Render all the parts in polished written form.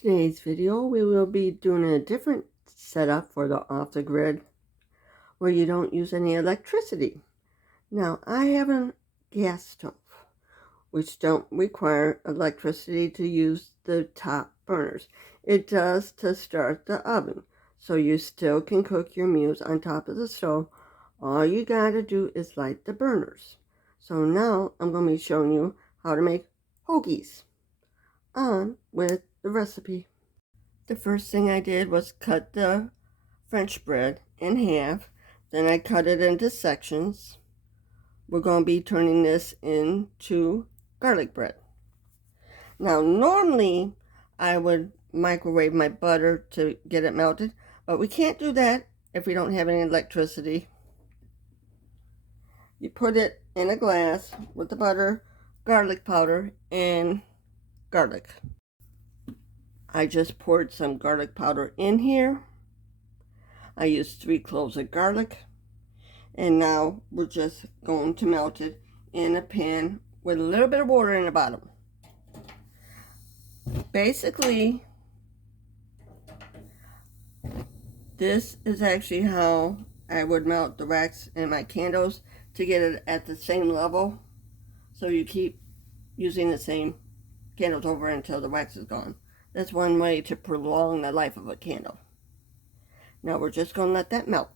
Today's video, we will be doing a different setup for the off the grid where you don't use any electricity. Now, I have a gas stove, which don't require electricity to use the top burners. It does to start the oven, so you still can cook your meals on top of the stove. All you gotta do is light the burners. So now I'm going to be showing you how to make hoagies on with the recipe. The first thing I did was cut the French bread in half. Then I cut it into sections. We're going to be turning this into garlic bread. Now, normally I would microwave my butter to get it melted, but we can't do that if we don't have any electricity. You put it in a glass with the butter, garlic powder, and garlic. I just poured some garlic powder in here. I used 3 cloves of garlic. And now we're just going to melt it in a pan with a little bit of water in the bottom. Basically, this is actually how I would melt the wax in my candles to get it at the same level. So you keep using the same candles over until the wax is gone. That's one way to prolong the life of a candle. Now we're just going to let that melt.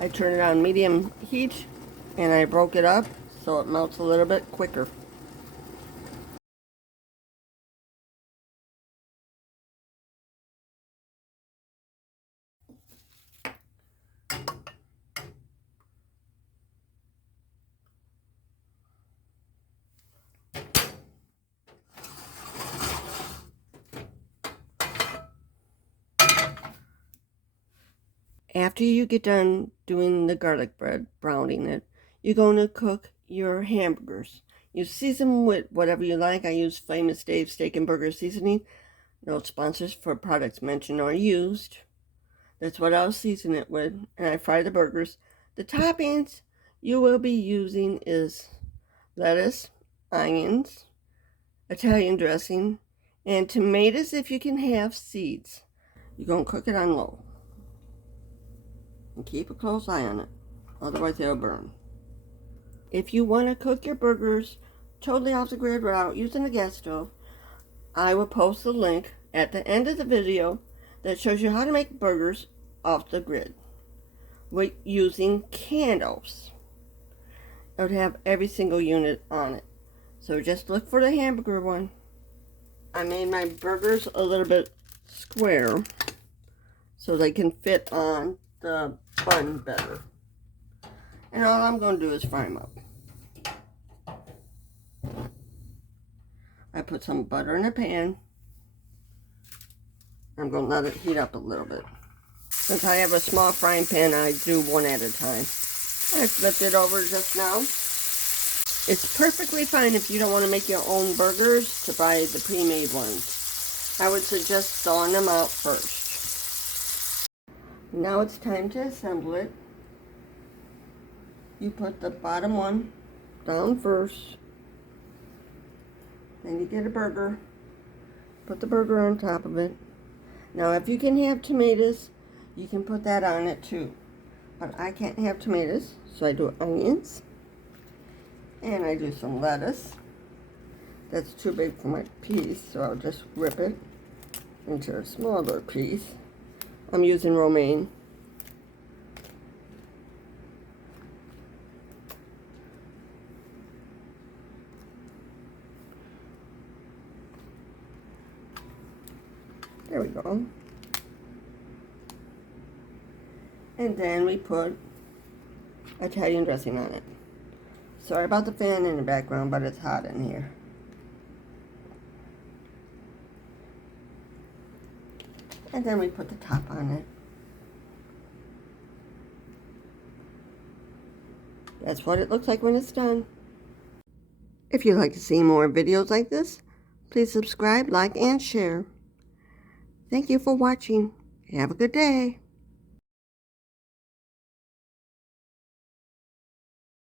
I turned it on medium heat and I broke it up so it melts a little bit quicker. After you get done doing the garlic bread, browning it, you're going to cook your hamburgers. You season them with whatever you like. I use Famous Dave's Steak and Burger Seasoning. No sponsors for products mentioned or used. That's what I'll season it with. And I fry the burgers. The toppings you will be using is lettuce, onions, Italian dressing, and tomatoes if you can have seeds. You're going to cook it on low. And keep a close eye on it, otherwise they'll burn. If you want to cook your burgers totally off the grid without using a gas stove, I will post a link at the end of the video that shows you how to make burgers off the grid with using candles. It would have every single unit on it. So just look for the hamburger one. I made my burgers a little bit square so they can fit on the bun better. And all I'm going to do is fry them up. I put some butter in a pan. I'm going to let it heat up a little bit. Since I have a small frying pan, I do one at a time. I flipped it over just now. It's perfectly fine if you don't want to make your own burgers to buy the pre-made ones. I would suggest thawing them out first. Now it's time to assemble it. You put the bottom one down first. Then you get a burger. Put the burger on top of it. Now if you can have tomatoes, you can put that on it too. But I can't have tomatoes, so I do onions. And I do some lettuce. That's too big for my piece, so I'll just rip it into a smaller piece. I'm using romaine. There we go. And then we put Italian dressing on it. Sorry about the fan in the background, but it's hot in here. And then we put the top on it. That's what it looks like when it's done. If you'd like to see more videos like this, please subscribe, like, and share. Thank you for watching. Have a good day.